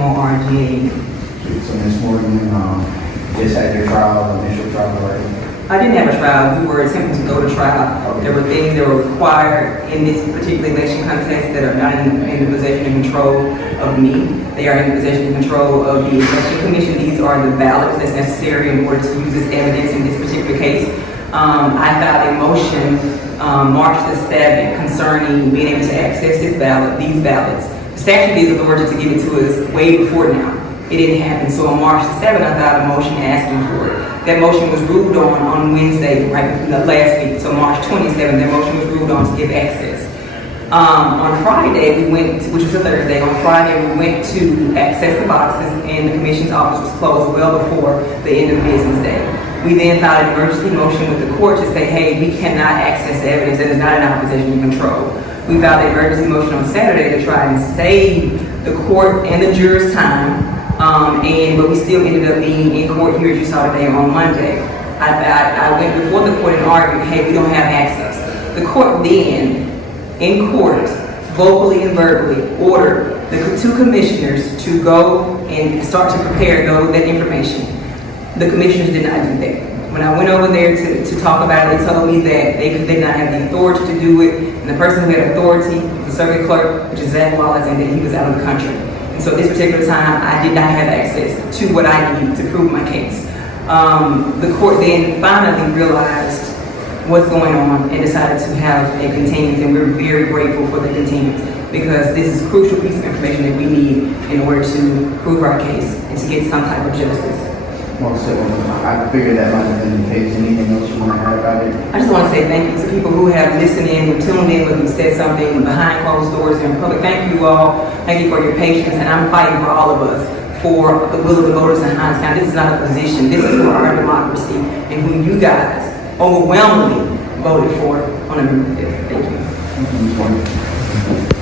Morgan. So Ms. Morgan, just had your trial, initial trial already? I didn't have a trial. We were attempting to go to trial. Okay. There were things that were required in this particular election contest that are not in the possession and control of me. They are in the possession and control of the election commission. These are the ballots that's necessary in order to use as evidence in this particular case. I filed a motion March the 7th concerning being able to access these ballots. The statute gives authority to give it to us way before now. It didn't happen. So on March the 7th, I filed a motion asking for it. That motion was ruled on Wednesday, right before the last week. So March 27th, that motion was ruled on to give access. On Friday, we went, which was a Thursday, on Friday we went to access the boxes and the commission's office was closed well before the end of business day. We then filed an emergency motion with the court to say, hey, we cannot access the evidence that is not in our possession and control. We filed an emergency motion on Saturday to try and save the court and the jurors' time. But we still ended up being in court here, as you saw today, on Monday. I went before the court and argued, hey, we don't have access. The court then, in court, vocally and verbally, ordered the two commissioners to go and start to prepare that information. The commissioners did not do that. When I went over there to talk about it, they told me that they did not have the authority to do it, and the person who had authority was the circuit clerk, which is Zach Wallace, and that he was out of the country. So at this particular time, I did not have access to what I needed to prove my case. The court then finally realized what's going on and decided to have a continuance, and we're very grateful for the continuance because this is a crucial piece of information that we need in order to prove our case and to get some type of justice. Well, so I figured that might have been the case. Anything else you want to add about it? I just want to say thank you to people who have listened in, who tuned in, who said something behind closed doors and in public. Thank you all. Thank you for your patience, and I'm fighting for all of us for the will of the voters in Hinds County. This is not a position. This is for our democracy and who you guys overwhelmingly voted for on November 5th. Thank you. Thank you, Ms. Morgan.